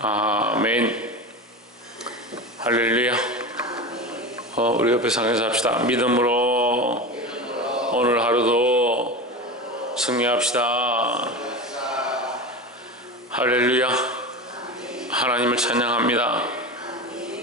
아멘. 할렐루야. 우리 옆에 상에서 합시다. 믿음으로 오늘 하루도 승리합시다. 할렐루야. 하나님을 찬양합니다.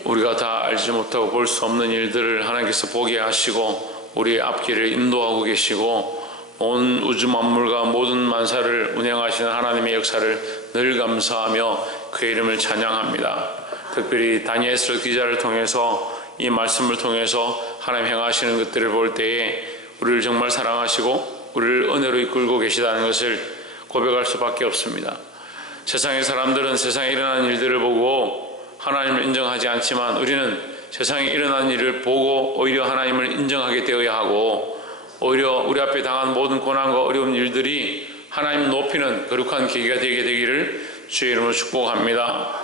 우리가 다 알지 못하고 볼 수 없는 일들을 하나님께서 보게 하시고 우리의 앞길을 인도하고 계시고 온 우주 만물과 모든 만사를 운행하시는 하나님의 역사를 늘 감사하며 그의 이름을 찬양합니다. 특별히 다니엘서 기자를 통해서 이 말씀을 통해서 하나님 행하시는 것들을 볼 때에 우리를 정말 사랑하시고 우리를 은혜로 이끌고 계시다는 것을 고백할 수밖에 없습니다. 세상의 사람들은 세상에 일어나는 일들을 보고 하나님을 인정하지 않지만 우리는 세상에 일어나는 일을 보고 오히려 하나님을 인정하게 되어야 하고 오히려 우리 앞에 당한 모든 고난과 어려운 일들이 하나님을 높이는 거룩한 계기가 되게 되기를 주의 이름으로 축복합니다.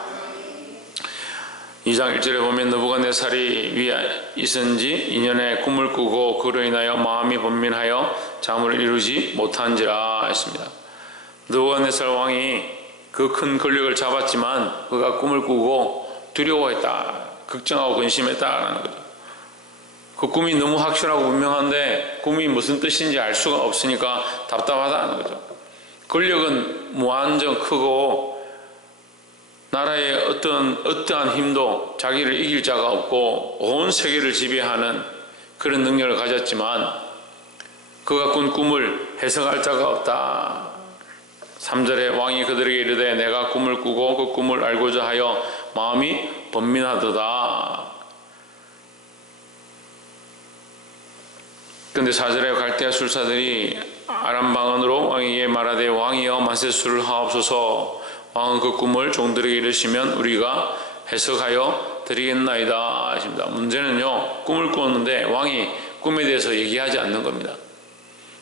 2장 1절에 보면 느부갓네살이 위에 있은지 2년에 꿈을 꾸고 그로 인하여 마음이 번민하여 잠을 이루지 못한지라 했습니다. 느부갓네살 왕이 그 큰 권력을 잡았지만 그가 꿈을 꾸고 두려워했다, 걱정하고 근심했다라는 거죠. 그 꿈이 너무 확실하고 분명한데 꿈이 무슨 뜻인지 알 수가 없으니까 답답하다는 거죠. 권력은 무한정 크고 나라의 어떠한 힘도 자기를 이길 자가 없고 온 세계를 지배하는 그런 능력을 가졌지만 그가 꾼 꿈을 해석할 자가 없다. 3절에 왕이 그들에게 이르되 내가 꿈을 꾸고 그 꿈을 알고자 하여 마음이 번민하도다. 그런데 4절에 갈대아 술사들이 아람 방언으로 왕에게 말하되 왕이여 만세수를 하옵소서. 왕은 그 꿈을 종들에게 이르시면 우리가 해석하여 드리겠나이다 하십니다. 문제는요, 꿈을 꾸었는데 왕이 꿈에 대해서 얘기하지 않는 겁니다.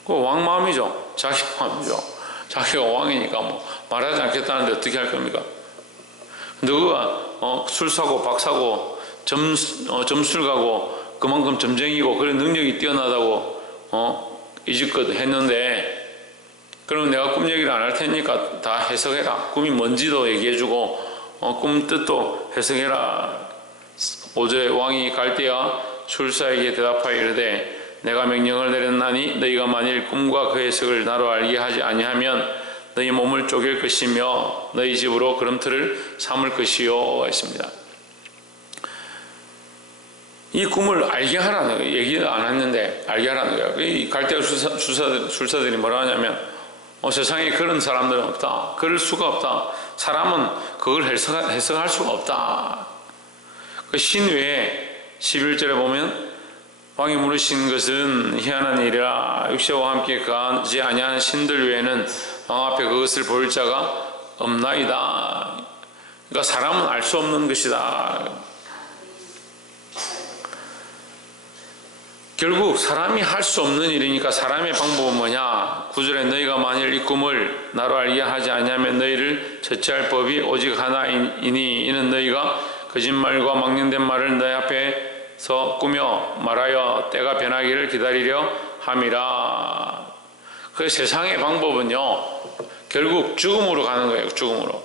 그 왕 마음이죠. 자기 마음이죠. 자기가 왕이니까 말하지 않겠다는데 어떻게 할 겁니까? 누가 술 사고 박 사고 점술 가고 그만큼 점쟁이고 그런 능력이 뛰어나다고 이집껏 했는데 그러면 내가 꿈 얘기를 안 할 테니까 다 해석해라. 꿈이 뭔지도 얘기해주고 꿈 뜻도 해석해라. 5절에 왕이 갈대아 술사에게 대답하여 이르되 내가 명령을 내렸나니 너희가 만일 꿈과 그 해석을 나로 알게 하지 아니하면 너희 몸을 쪼갤 것이며 너희 집으로 걸음틀을 삼을 것이요 했습니다. 이 꿈을 알게 하라는 거예요. 얘기는 안 했는데 알게 하라는 거예요. 이 갈대아 술사들이 뭐라 하냐면 세상에 그런 사람들은 없다. 그럴 수가 없다. 사람은 그걸 해석할 수가 없다. 그 신 외에 11절에 보면 왕이 물으신 것은 희한한 일이라 육체와 함께 가지 아니하는 신들 외에는 왕 앞에 그것을 볼 자가 없나이다. 그러니까 사람은 알 수 없는 것이다. 결국 사람이 할 수 없는 일이니까 사람의 방법은 뭐냐? 9절에 너희가 만일 이 꿈을 나로 알게 하지 아니하면 너희를 처치할 법이 오직 하나이니 이는 너희가 거짓말과 망령된 말을 너희 앞에서 꾸며 말하여 때가 변하기를 기다리려 함이라. 그 세상의 방법은요 결국 죽음으로 가는 거예요. 죽음으로.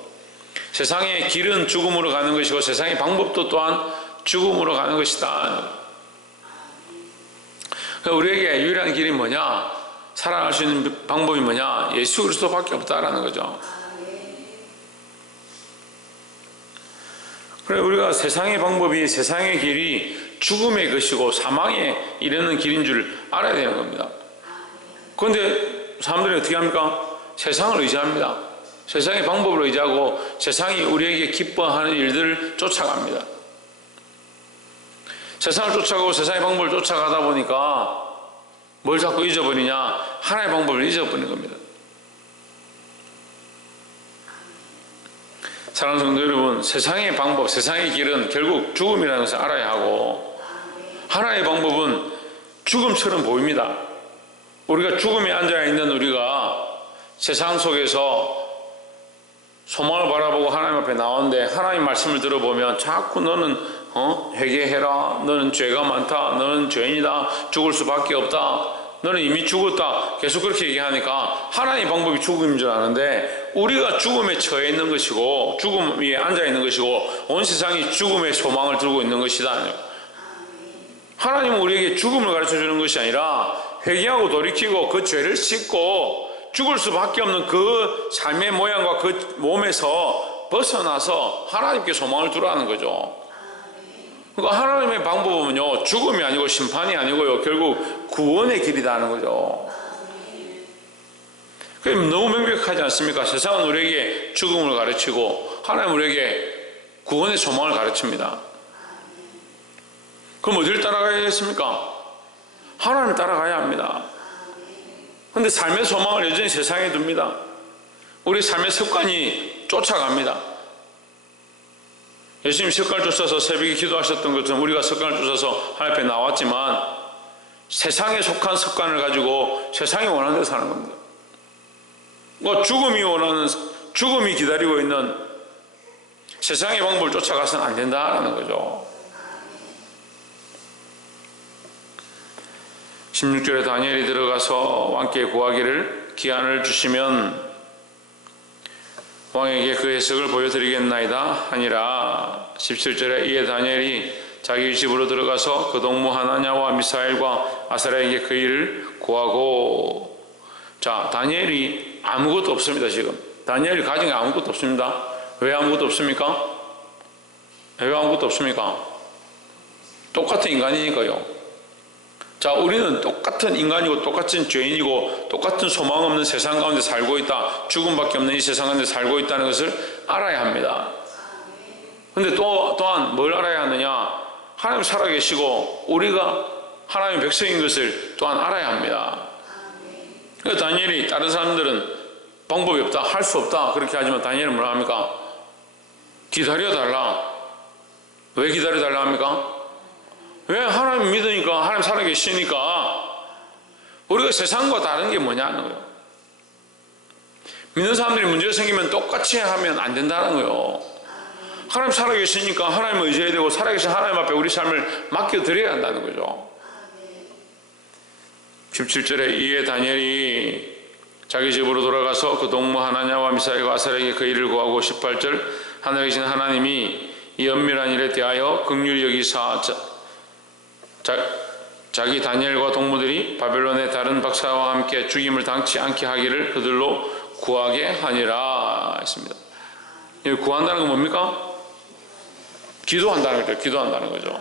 세상의 길은 죽음으로 가는 것이고 세상의 방법도 또한 죽음으로 가는 것이다. 우리에게 유일한 길이 뭐냐? 살아갈 수 있는 방법이 뭐냐? 예수 그리스도밖에 없다라는 거죠. 그래 우리가 세상의 방법이 세상의 길이 죽음의 것이고 사망에 이르는 길인 줄 알아야 되는 겁니다. 그런데 사람들이 어떻게 합니까? 세상을 의지합니다. 세상의 방법을 의지하고 세상이 우리에게 기뻐하는 일들을 쫓아갑니다. 세상을 쫓아가고 세상의 방법을 쫓아가다 보니까 뭘 자꾸 잊어버리냐? 하나의 방법을 잊어버리는 겁니다. 사랑하는 성도 여러분, 세상의 방법, 세상의 길은 결국 죽음이라는 것을 알아야 하고 하나의 방법은 죽음처럼 보입니다. 우리가 죽음에 앉아있는 우리가 세상 속에서 소망을 바라보고 하나님 앞에 나오는데 하나님 말씀을 들어보면 자꾸 너는 회개해라. 너는 죄가 많다. 너는 죄인이다. 죽을 수밖에 없다. 너는 이미 죽었다. 계속 그렇게 얘기하니까 하나님 방법이 죽음인 줄 아는데 우리가 죽음에 처해 있는 것이고 죽음 위에 앉아 있는 것이고 온 세상이 죽음의 소망을 들고 있는 것이다. 하나님은 우리에게 죽음을 가르쳐주는 것이 아니라 회개하고 돌이키고 그 죄를 씻고 죽을 수밖에 없는 그 삶의 모양과 그 몸에서 벗어나서 하나님께 소망을 두라는 거죠. 그러니까 하나님의 방법은요, 죽음이 아니고 심판이 아니고요, 결국 구원의 길이라는 거죠. 그게 너무 명백하지 않습니까? 세상은 우리에게 죽음을 가르치고 하나님은 우리에게 구원의 소망을 가르칩니다. 그럼 어디를 따라가야겠습니까? 하나님을 따라가야 합니다. 그런데 삶의 소망을 여전히 세상에 둡니다. 우리 삶의 습관이 쫓아갑니다. 예수님 습관을 쫓아서 새벽에 기도하셨던 것처럼 우리가 습관을 쫓아서 하나님 앞에 나왔지만 세상에 속한 습관을 가지고 세상이 원하는 대로 사는 겁니다. 죽음이 기다리고 있는 세상의 방법을 쫓아가서는 안 된다는 거죠. 16절에 다니엘이 들어가서 왕께 구하기를 기한을 주시면 왕에게 그 해석을 보여드리겠나이다 하니라. 17절에 이에 다니엘이 자기 집으로 들어가서 그 동무 하나냐와 미사엘과 아사랴에게 그 일을 구하고. 자, 다니엘이 아무것도 없습니다. 지금 다니엘이 가진 게 아무것도 없습니다. 왜 아무것도 없습니까? 왜 아무것도 없습니까? 똑같은 인간이니까요. 자, 우리는 똑같은 인간이고 똑같은 죄인이고 똑같은 소망 없는 세상 가운데 살고 있다. 죽음밖에 없는 이 세상 가운데 살고 있다는 것을 알아야 합니다. 그런데 또한 뭘 알아야 하느냐? 하나님 살아계시고 우리가 하나님의 백성인 것을 또한 알아야 합니다. 그래서 다니엘이 다른 사람들은 방법이 없다, 할 수 없다 그렇게 하지만 다니엘은 뭐라 합니까? 기다려달라. 왜 기다려달라 합니까? 왜? 하나님 믿으니까, 하나님 살아계시니까. 우리가 세상과 다른 게 뭐냐는 거예요. 믿는 사람들이 문제가 생기면 똑같이 하면 안 된다는 거예요. 하나님 살아계시니까 하나님을 의지해야 되고 살아계신 하나님 앞에 우리 삶을 맡겨드려야 한다는 거죠. 17절에 이에 다니엘이 자기 집으로 돌아가서 그 동무 하나냐와 미사엘과 아사랴에게 그 일을 구하고 18절 하늘에 계신 하나님이 이 엄밀한 일에 대하여 긍휼히 여기사 자기 다니엘과 동무들이 바벨론의 다른 박사와 함께 죽임을 당치 않게 하기를 그들로 구하게 하니라 했습니다. 구한다는 건 뭡니까? 기도한다는 거죠. 기도한다는 거죠.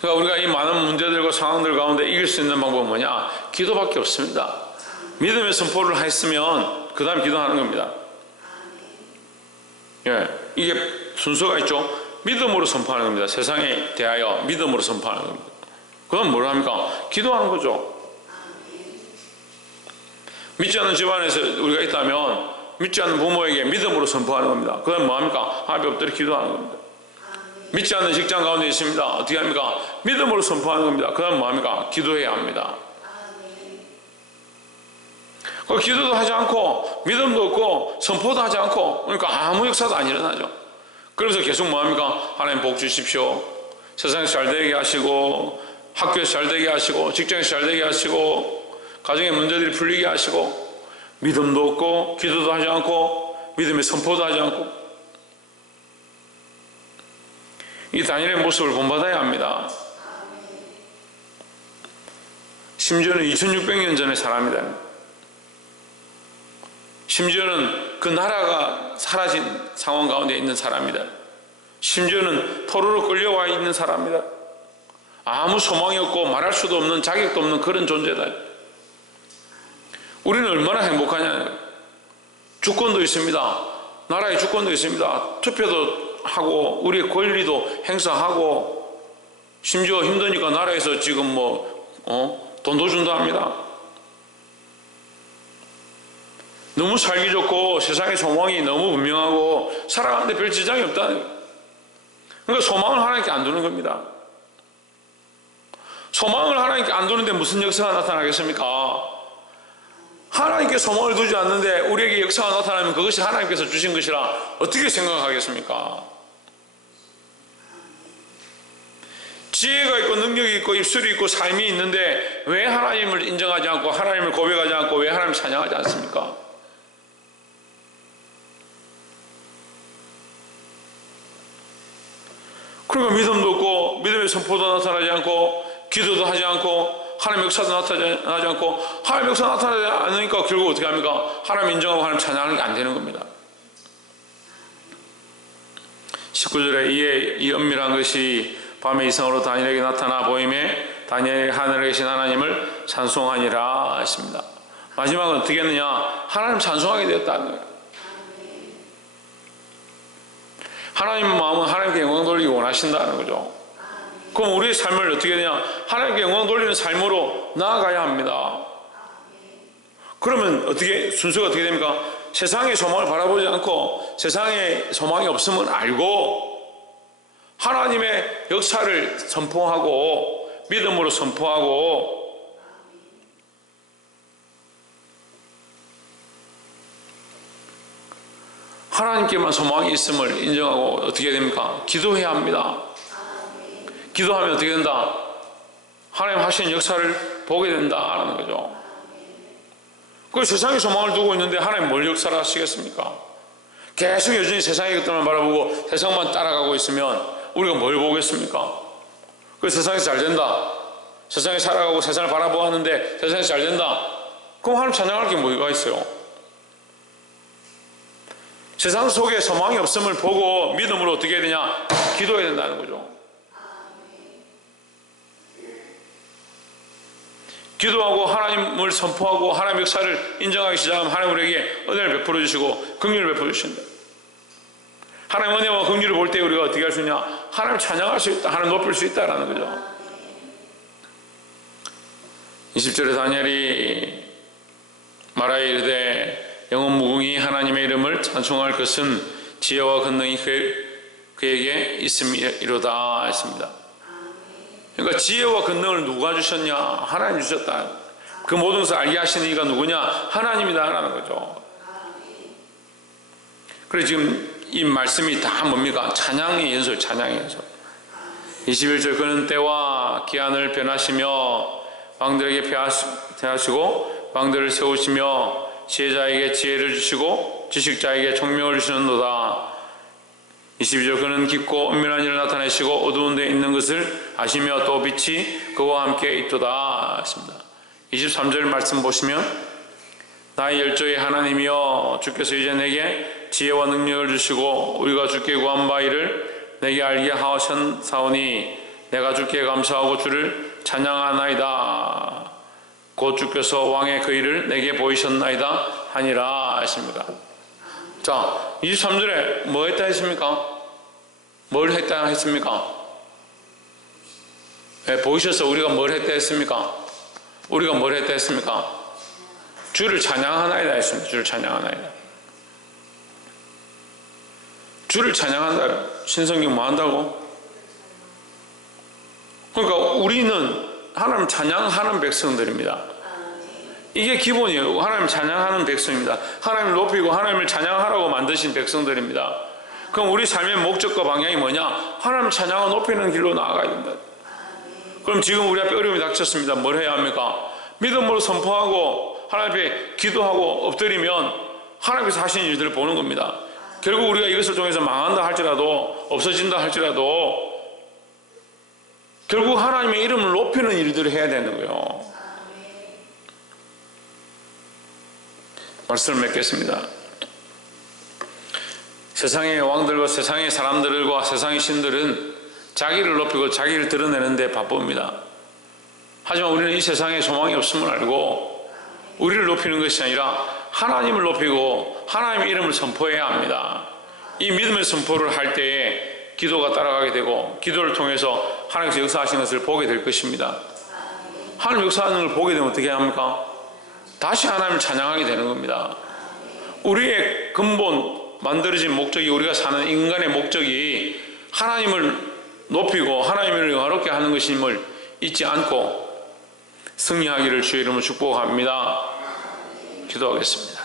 그러니까 우리가 이 많은 문제들과 상황들 가운데 이길 수 있는 방법은 뭐냐? 기도밖에 없습니다. 믿음의 선포를 했으면 그 다음에 기도하는 겁니다. 예, 이게 순서가 있죠. 믿음으로 선포하는 겁니다. 세상에 대하여 믿음으로 선포하는 겁니다. 그럼 뭘 합니까? 기도하는 거죠. 믿지 않는 집안에서 우리가 있다면 믿지 않는 부모에게 믿음으로 선포하는 겁니다. 그럼 뭐 합니까? 하나님 엎드려 기도하는 겁니다. 믿지 않는 직장 가운데 있습니다. 어떻게 합니까? 믿음으로 선포하는 겁니다. 그 다음 뭐 합니까? 기도해야 합니다. 기도도 하지 않고 믿음도 없고 선포도 하지 않고 그러니까 아무 역사도 안 일어나죠. 그래서 계속 뭐 합니까? 하나님 복 주십시오. 세상에서 잘 되게 하시고 학교에서 잘 되게 하시고 직장에서 잘 되게 하시고 가정의 문제들이 풀리게 하시고 믿음도 없고 기도도 하지 않고 믿음의 선포도 하지 않고 이 다니엘의 모습을 본받아야 합니다. 심지어는 2600년 전의 사람이다. 심지어는 그 나라가 사라진 상황 가운데 있는 사람이다. 심지어는 포로로 끌려와 있는 사람이다. 아무 소망이 없고 말할 수도 없는 자격도 없는 그런 존재다. 우리는 얼마나 행복하냐. 주권도 있습니다. 나라의 주권도 있습니다. 투표도 하고 우리의 권리도 행사하고 심지어 힘드니까 나라에서 지금 돈도 준다 합니다. 너무 살기 좋고 세상의 소망이 너무 분명하고 살아가는데 별 지장이 없다는 거예요. 그러니까 소망을 하나님께 안 두는 겁니다. 소망을 하나님께 안 두는데 무슨 역사가 나타나겠습니까? 하나님께 소망을 두지 않는데 우리에게 역사가 나타나면 그것이 하나님께서 주신 것이라 어떻게 생각하겠습니까? 지혜가 있고 능력이 있고 입술이 있고 삶이 있는데 왜 하나님을 인정하지 않고 하나님을 고백하지 않고 왜 하나님을 찬양하지 않습니까? 그러니까 믿음도 없고 믿음의 선포도 나타나지 않고 기도도 하지 않고 하나님의 역사도 나타나지 않고 하나님의 역사가 나타나지 않으니까 결국 어떻게 합니까? 하나님 인정하고 하나님 찬양하는 게 안 되는 겁니다. 19절에 이에 이 은밀한 것이 밤에 이성으로 다니엘에게 나타나 보임에 다니엘이 하늘에 계신 하나님을 찬송하니라 했습니다. 마지막은 어떻게 했느냐? 하나님 찬송하게 되었다는 거예요. 하나님 마음은 하나님께 영광 돌리기 원하신다는 거죠. 그럼 우리의 삶을 어떻게 되냐? 하나님께 영광 돌리는 삶으로 나아가야 합니다. 그러면 어떻게 순서가 어떻게 됩니까? 세상의 소망을 바라보지 않고 세상에 소망이 없음을 알고 하나님의 역사를 선포하고 믿음으로 선포하고 하나님께만 소망이 있음을 인정하고 어떻게 됩니까? 기도해야 합니다. 기도하면 어떻게 된다? 하나님 하시는 역사를 보게 된다라는 거죠. 그 세상에 소망을 두고 있는데 하나님 뭘 역사를 하시겠습니까? 계속 여전히 세상의 것들만 바라보고 세상만 따라가고 있으면 우리가 뭘 보겠습니까? 그 세상에서 잘 된다. 세상에 살아가고 세상을 바라보았는데 세상에서 잘 된다. 그럼 하나님 찬양할 게 뭐가 있어요? 세상 속에 소망이 없음을 보고 믿음으로 어떻게 해야 되냐? 기도해야 된다는 거죠. 기도하고 하나님을 선포하고 하나님의 역사를 인정하기 시작하면 하나님 우리에게 은혜를 베풀어 주시고 긍휼을 베풀어 주신다. 하나님 은혜와 긍휼을 볼 때 우리가 어떻게 할 수 있냐? 하나님 찬양할 수 있다. 하나님 높일 수 있다라는 거죠. 20절에 다니엘이 말하여 이르되 영원 무궁히 하나님의 이름을 찬송할 것은 지혜와 권능이 그에게 있음이로다 했습니다. 그러니까 지혜와 권능을 누가 주셨냐? 하나님 주셨다. 그 모든 것을 알게 하시는 이가 누구냐? 하나님이다라는 거죠. 그래서 지금 이 말씀이 다 뭡니까? 찬양의 연설, 찬양의 연설. 21절 그는 때와 기한을 변하시며 왕들에게 대하시고 왕들을 세우시며 지혜자에게 지혜를 주시고 지식자에게 총명을 주시는도다. 22절 그는 깊고 은밀한 일을 나타내시고 어두운 데 있는 것을 아시며 또 빛이 그와 함께 있도다 했습니다. 23절 말씀 보시면 나의 열조의 하나님이여 주께서 이제 내게 지혜와 능력을 주시고 우리가 주께 구한 바 이를 내게 알게 하셨사오니 내가 주께 감사하고 주를 찬양하나이다. 곧 주께서 왕의 그 일을 내게 보이셨나이다 하니라 하십니다. 자, 23절에 뭐 했다 했습니까? 뭘 했다 했습니까? 네, 보이셔서 우리가 뭘 했다 했습니까? 우리가 뭘 했다 했습니까? 주를 찬양하나이다 했습니다. 주를 찬양하나이다. 주를 찬양한다. 신성경 뭐 한다고? 그러니까 우리는 하나님 찬양하는 백성들입니다. 이게 기본이에요. 하나님 찬양하는 백성입니다. 하나님을 높이고 하나님을 찬양하라고 만드신 백성들입니다. 그럼 우리 삶의 목적과 방향이 뭐냐? 하나님 찬양을 높이는 길로 나아가야 된다. 그럼 지금 우리 앞에 어려움이 닥쳤습니다. 뭘 해야 합니까? 믿음으로 선포하고 하나님 앞에 기도하고 엎드리면 하나님께서 하시는 일들을 보는 겁니다. 결국 우리가 이것을 통해서 망한다 할지라도 없어진다 할지라도 결국 하나님의 이름을 높이는 일들을 해야 되는 거예요. 말씀을 맺겠습니다. 세상의 왕들과 세상의 사람들과 세상의 신들은 자기를 높이고 자기를 드러내는 데 바쁩니다. 하지만 우리는 이 세상에 소망이 없음을 알고 우리를 높이는 것이 아니라 하나님을 높이고 하나님의 이름을 선포해야 합니다. 이 믿음의 선포를 할 때에 기도가 따라가게 되고 기도를 통해서 하나님께서 역사하시는 것을 보게 될 것입니다. 하나님 역사하는 걸 보게 되면 어떻게 합니까? 다시 하나님을 찬양하게 되는 겁니다. 우리의 근본 만들어진 목적이 우리가 사는 인간의 목적이 하나님을 높이고 하나님을 영화롭게 하는 것임을 잊지 않고 승리하기를 주의 이름으로 축복합니다. 기도하겠습니다.